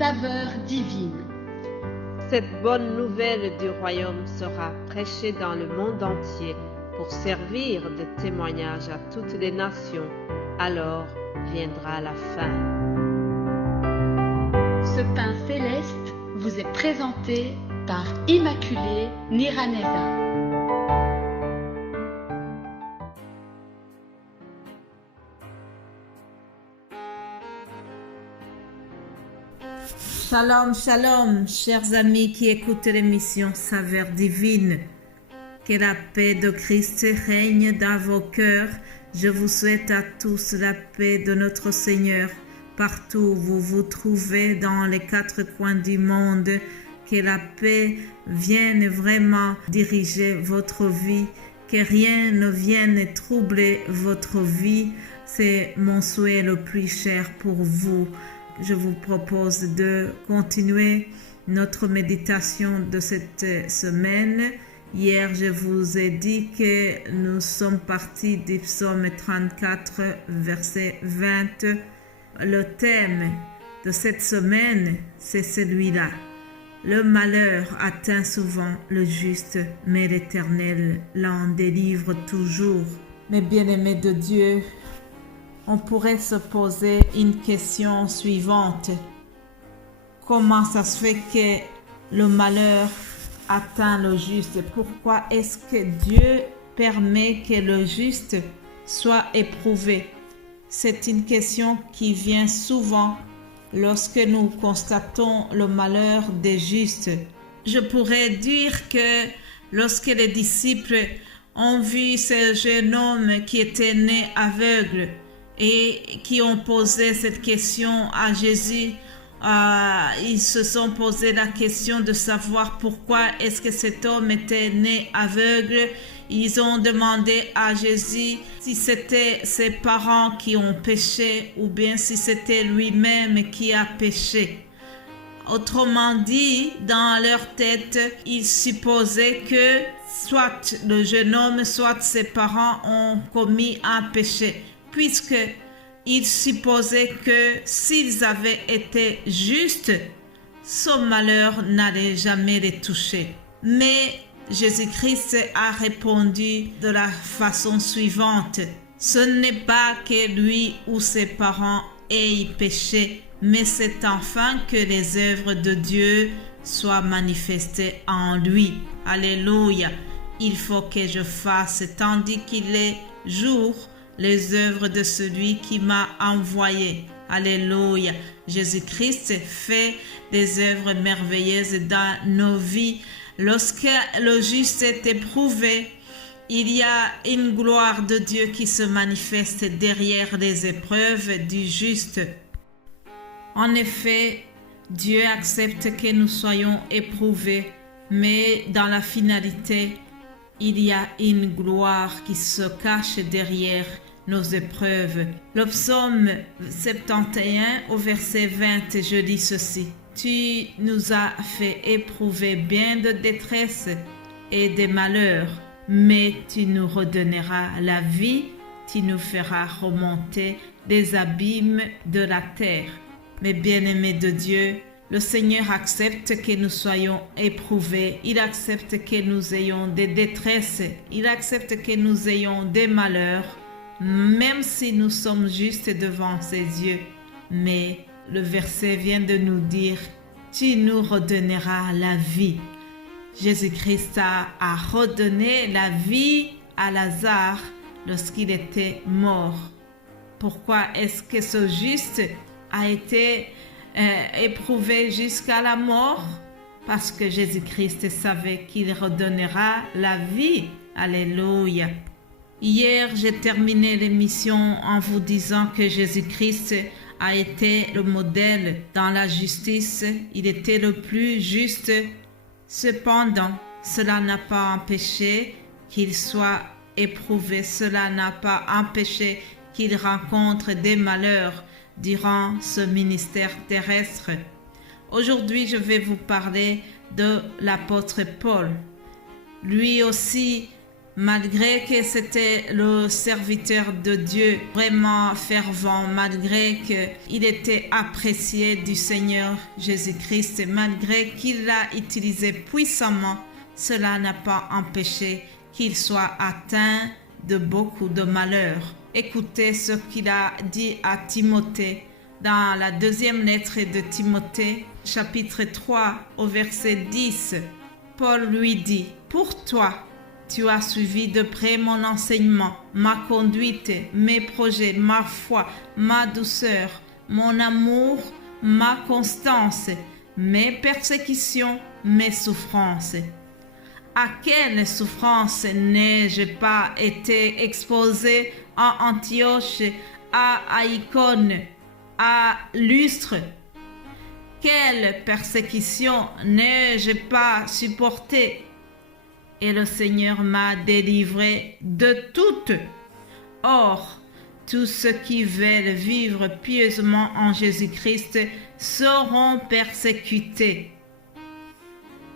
saveur divine. Cette bonne nouvelle du royaume sera prêchée dans le monde entier pour servir de témoignage à toutes les nations. Alors viendra la fin. Ce pain céleste vous est présenté par Immaculée Niraneza. Shalom, shalom, chers amis qui écoutent l'émission Saveur divine. Que la paix de Christ règne dans vos cœurs. Je vous souhaite à tous la paix de notre Seigneur. Partout où vous vous trouvez dans les quatre coins du monde, que la paix vienne vraiment diriger votre vie, que rien ne vienne troubler votre vie. C'est mon souhait le plus cher pour vous. Je vous propose de continuer notre méditation de cette semaine. Hier, je vous ai dit que nous sommes partis du psaume 34, verset 20. Le thème de cette semaine, c'est celui-là. Le malheur atteint souvent le juste, mais l'Éternel l'en délivre toujours. Mes bien-aimés de Dieu, on pourrait se poser une question suivante. Comment ça se fait que le malheur atteint le juste? Pourquoi est-ce que Dieu permet que le juste soit éprouvé? C'est une question qui vient souvent lorsque nous constatons le malheur des justes. Je pourrais dire que lorsque les disciples ont vu ce jeune homme qui était né aveugle et qui ont posé cette question à Jésus, ils se sont posé la question de savoir pourquoi est-ce que cet homme était né aveugle. Ils ont demandé à Jésus si c'était ses parents qui ont péché ou bien si c'était lui-même qui a péché. Autrement dit, dans leur tête, ils supposaient que soit le jeune homme, soit ses parents ont commis un péché, puisque ils supposaient que s'ils avaient été justes, son malheur n'allait jamais les toucher. Mais Jésus-Christ a répondu de la façon suivante. Ce n'est pas que lui ou ses parents aient péché, mais c'est enfin que les œuvres de Dieu soient manifestées en lui. Alléluia. Il faut que je fasse, tandis qu'il est jour, les œuvres de celui qui m'a envoyé. Alléluia. Jésus-Christ fait des œuvres merveilleuses dans nos vies. Lorsque le juste est éprouvé, il y a une gloire de Dieu qui se manifeste derrière les épreuves du juste. En effet, Dieu accepte que nous soyons éprouvés, mais dans la finalité, il y a une gloire qui se cache derrière nos épreuves. Le psaume 71 au verset 20, je lis ceci. Tu nous as fait éprouver bien de détresse et de malheurs, mais tu nous redonneras la vie, tu nous feras remonter des abîmes de la terre. Mes bien-aimés de Dieu, le Seigneur accepte que nous soyons éprouvés, il accepte que nous ayons des détresses, il accepte que nous ayons des malheurs, même si nous sommes justes devant ses yeux. Mais le verset vient de nous dire, tu nous redonneras la vie. Jésus-Christ a redonné la vie à Lazare lorsqu'il était mort. Pourquoi est-ce que ce juste a été éprouvé jusqu'à la mort? Parce que Jésus-Christ savait qu'il redonnera la vie. Alléluia. Hier, j'ai terminé l'émission en vous disant que Jésus-Christ a été le modèle dans la justice. Il était le plus juste. Cependant, cela n'a pas empêché qu'il soit éprouvé. Cela n'a pas empêché qu'il rencontre des malheurs durant ce ministère terrestre. Aujourd'hui, je vais vous parler de l'apôtre Paul. Lui aussi Malgré que c'était le serviteur de Dieu vraiment fervent, malgré qu'il était apprécié du Seigneur Jésus-Christ, malgré qu'il l'a utilisé puissamment, cela n'a pas empêché qu'il soit atteint de beaucoup de malheurs. Écoutez ce qu'il a dit à Timothée dans la deuxième lettre de Timothée, chapitre 3, au verset 10. Paul lui dit, « Pour toi, tu as suivi de près mon enseignement, ma conduite, mes projets, ma foi, ma douceur, mon amour, ma constance, mes persécutions, mes souffrances. À quelle souffrance n'ai-je pas été exposé à Antioche, à Icône, à Lystre? Quelle persécution n'ai-je pas supportée? Et le Seigneur m'a délivré de toutes. Or, tous ceux qui veulent vivre pieusement en Jésus-Christ seront persécutés.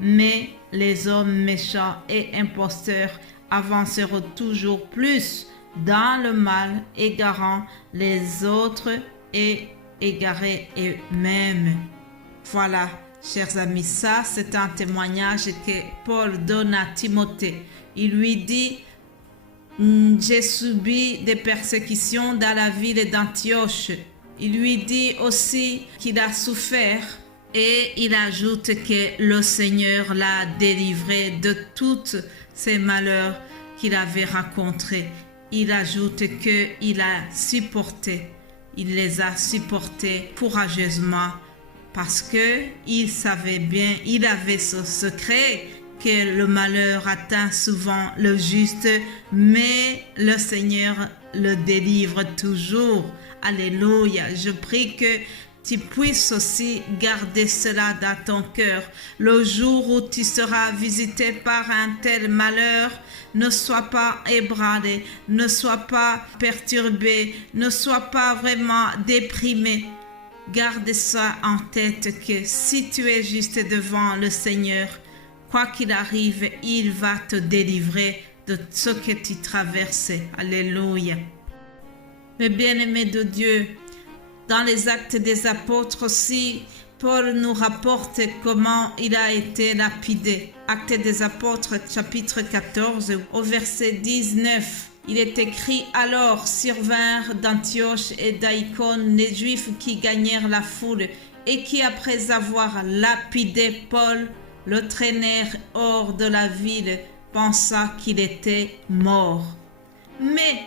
Mais les hommes méchants et imposteurs avanceront toujours plus dans le mal, égarant les autres et égarés eux-mêmes. » Voilà, chers amis, ça c'est un témoignage que Paul donne à Timothée. Il lui dit, j'ai subi des persécutions dans la ville d'Antioche. Il lui dit aussi qu'il a souffert et il ajoute que le Seigneur l'a délivré de tous ces malheurs qu'il avait rencontrés. Il ajoute qu'il a supporté, il les a supportés courageusement parce qu'il savait bien, il avait ce secret que le malheur atteint souvent le juste, mais le Seigneur le délivre toujours. Alléluia. Je prie que tu puisses aussi garder cela dans ton cœur. Le jour où tu seras visité par un tel malheur, ne sois pas ébranlé, ne sois pas perturbé, ne sois pas vraiment déprimé. Garde ça en tête que si tu es juste devant le Seigneur, quoi qu'il arrive, il va te délivrer de ce que tu traverses. Alléluia. Mes bien-aimés de Dieu, dans les Actes des Apôtres aussi, Paul nous rapporte comment il a été lapidé. Actes des Apôtres, chapitre 14, au verset 19. Il est écrit, alors survinrent d'Antioche et d'Icône les Juifs qui gagnèrent la foule et qui, après avoir lapidé Paul, le traînèrent hors de la ville, pensant qu'il était mort. Mais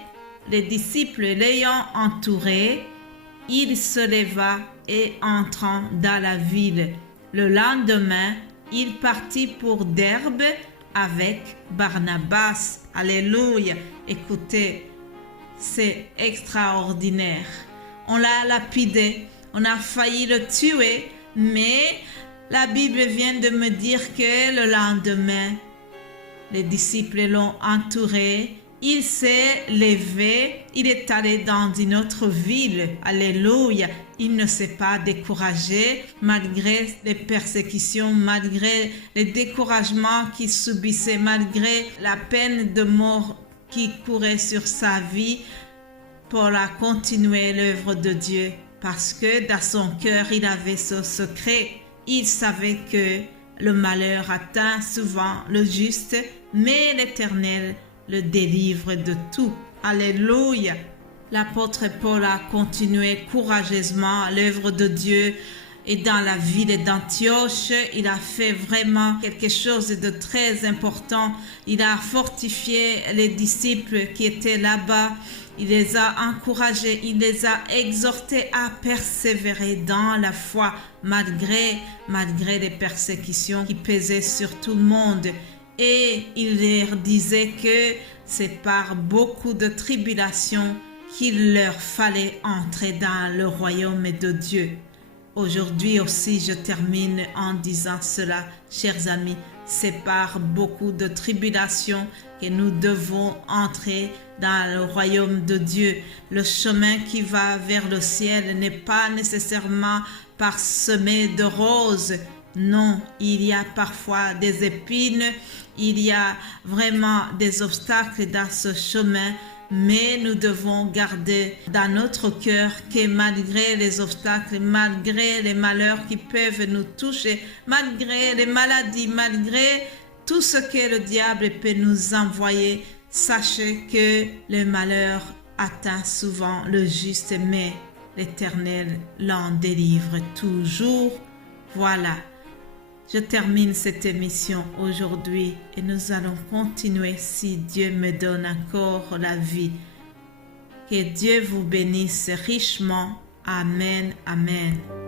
les disciples l'ayant entouré, il se leva et entrant dans la ville. Le lendemain, il partit pour Derbe avec Barnabas. Alléluia. Écoutez, c'est extraordinaire. On l'a lapidé, on a failli le tuer, mais la Bible vient de me dire que le lendemain, les disciples l'ont entouré. Il s'est levé, il est allé dans une autre ville. Alléluia. Il ne s'est pas découragé malgré les persécutions, malgré les découragements qu'il subissait, malgré la peine de mort qui courait sur sa vie. Paul a continué l'œuvre de Dieu parce que dans son cœur, il avait ce secret. Il savait que le malheur atteint souvent le juste, mais l'Éternel le délivre de tout. Alléluia. L'apôtre Paul a continué courageusement l'œuvre de Dieu et dans la ville d'Antioche, il a fait vraiment quelque chose de très important. Il a fortifié les disciples qui étaient là-bas. Il les a encouragés, il les a exhortés à persévérer dans la foi malgré les persécutions qui pesaient sur tout le monde. Et il leur disait que c'est par beaucoup de tribulations qu'il leur fallait entrer dans le royaume de Dieu. Aujourd'hui aussi, je termine en disant cela, chers amis, c'est par beaucoup de tribulations que nous devons entrer dans le royaume de Dieu. Le chemin qui va vers le ciel n'est pas nécessairement parsemé de roses. Non, il y a parfois des épines, il y a vraiment des obstacles dans ce chemin, mais nous devons garder dans notre cœur que malgré les obstacles, malgré les malheurs qui peuvent nous toucher, malgré les maladies, malgré tout ce que le diable peut nous envoyer, sachez que le malheur atteint souvent le juste, mais l'Éternel l'en délivre toujours. Voilà. Je termine cette émission aujourd'hui et nous allons continuer si Dieu me donne encore la vie. Que Dieu vous bénisse richement. Amen. Amen.